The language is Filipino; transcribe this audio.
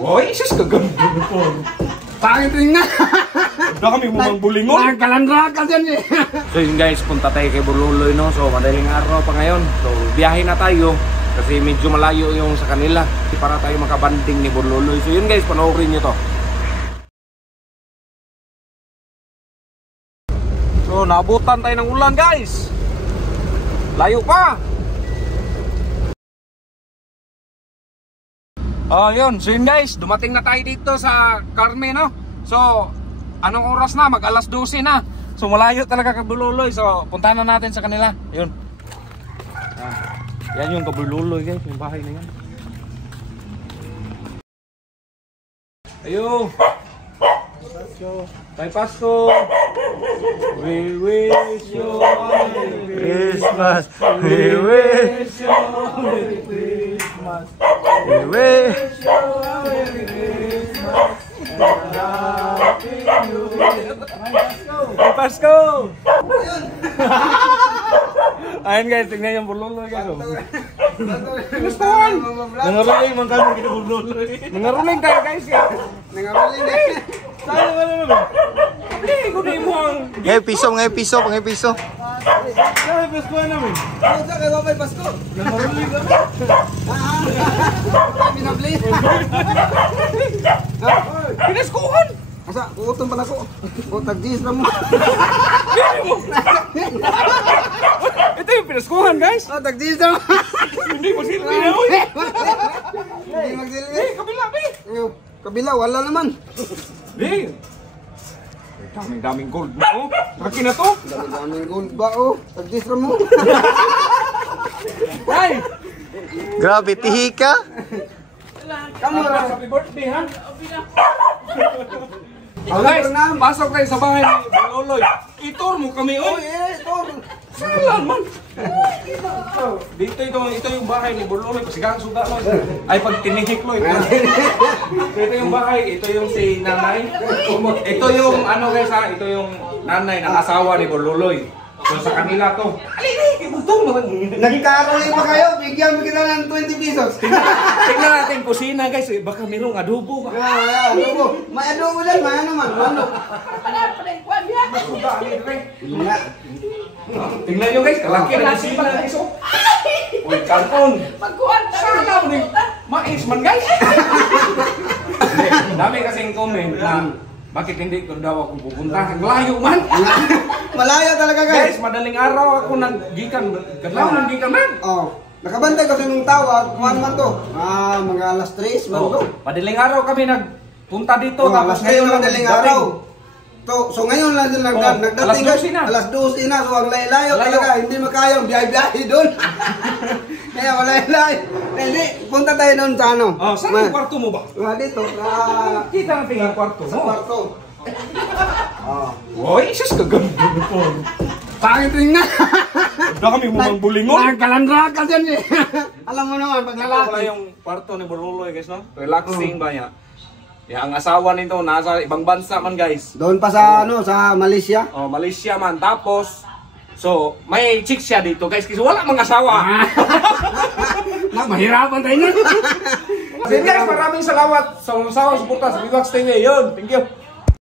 Woy, sus kaganda po. Pangit rin nga. Baka kami mumang bulingon. Nagkalandrakan dyan eh. So yun guys, punta tayo kay Bululoy, no? So madaling araw pa ngayon. So biyahe na tayo kasi medyo malayo yung sa kanila para tayo makabanding ni Bululoy. So yun guys, panoorin nyo to. So naabutan tayo ng ulan guys. Layo pa. Oh yun, so yun guys, dumating na tayo dito sa Carmen, no? So anong oras na? Mag alas 12 na. So malayo talaga kay Bululoy. So puntahan na natin sa kanila. Yun. Yan yung Bululoy guys, yung bahay na yan. Ayo. Tay Pasko. We wish you Merry Christmas. We wish you Merry Christmas. We wish you Merry Christmas. And Happy New Year. Tay Pasko. Ayun guys, tingnan yung Bululoy guys. Gustuhan! Nangaruling man kami kita Bululoy. Nangaruling tayo guys ya. Nangaruling guys. Saan naman? Hindi, kunin mo ang... Ngayon piso. Saan Pasko namin? Saan kayo may Pasko? Nangaruling kami. Pinabli. Pinaskuhan! Asa, kuuton pa na ko. Tag-10 na mo. Ito yung pinaskuhan guys. Tag-10 na mo. Hindi mo silbi na mo. Hindi magsilbi. Eh, kabila be. Kabila, wala naman. Eh. Daming gold mo. Oh. Laki na to. Daming gold ba oh. Tag-10 na mo. Ay! Grabe, tihi ka. Kamu na happy birthday ha. Okay, pasok tayo sa bahay ni Bululoy. Itor mo kami oh. Itor. Salan man. Dito ito yung bahay ni Bululoy. Pasigang suga mo. Ay pag tinihik lo ito. Ito yung bahay, ito yung si nanay. Ito yung ano guys ha, ito yung nanay ng asawa ni Bululoy. So sa kanila to. Alini, gusto mo. Nagkaroon pa kayo, bigyan mo kita ng 20 pesos. Tingnan natin kusina guys, baka mayroong adobo ba? Adobo. May adobo lang, may ano man. Ano? Suga ni Dre. Tingnan nyo guys, kalaki na kusina guys oh. Uy, kanon. Sana mo rin. Mais man guys. Dami kasing comment na bakit hindi ko daw ako pupunta? Layo man! Malayo talaga guys! Guys, madaling araw ako naggikan. Kadlaw naggikan man! Oh, nakabantay kasi nung tawag, kuhan man to. Mga alas 3 man to. Madaling araw kami nagpunta dito. Tapos ngayon lang madaling araw. So ngayon lang din nagdating guys. Alas 12 na. So ang layo talaga. Hindi makayang biyahe doon. Kaya malay-lay. Hindi, punta tayo doon sa ano. Oh, saan yung kwarto mo ba? Dito. Kita natin yung kwarto mo. Sa kwarto. Woy, sus kaganda po. Pangit rin nga. Baka kami mumang bulingon. Nagkalandrakan dyan eh. Alam mo naman, pag lalaki. Ito pala yung kwarto ni Bululoy guys, no? Relaxing ba niya? Ang asawa nito nasa ibang bansa man guys. Doon pa sa ano, sa Malaysia. Oh, Malaysia man. Tapos, so, may chick siya dito guys kasi wala mang asawa. Mahirapan tayo na. Then guys, maraming salamat sa suporta sa Vivax TV. Yun, thank you.